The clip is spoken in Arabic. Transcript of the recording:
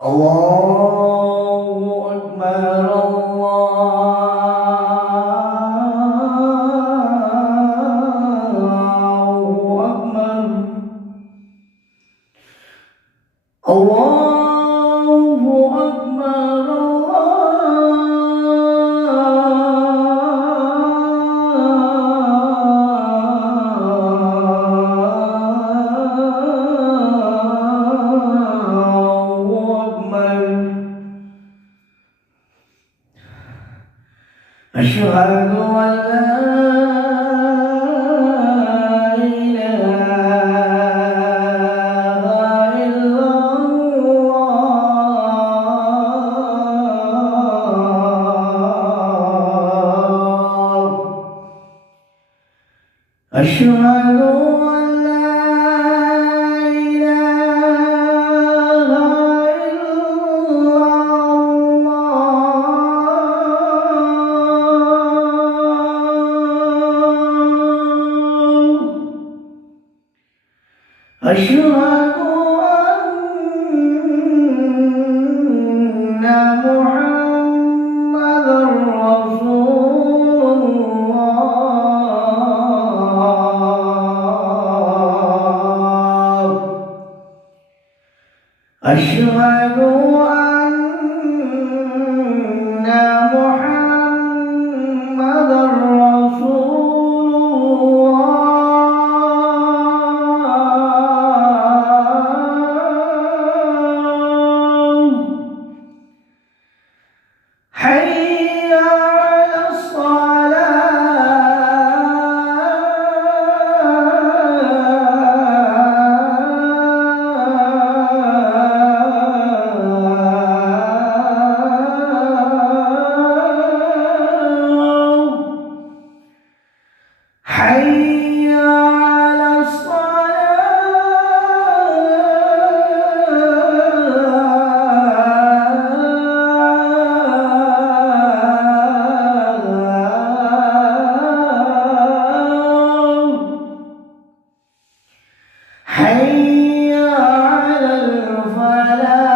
الله أكبر الله أكبر الله أكبر أشهد أن لا إله إلا الله أشهد أن لا إله أشهد أن محمدًا رسول الله أشهد أن محمدًا رسول حي على الصلاة حي على الصلاة حي على الفلاح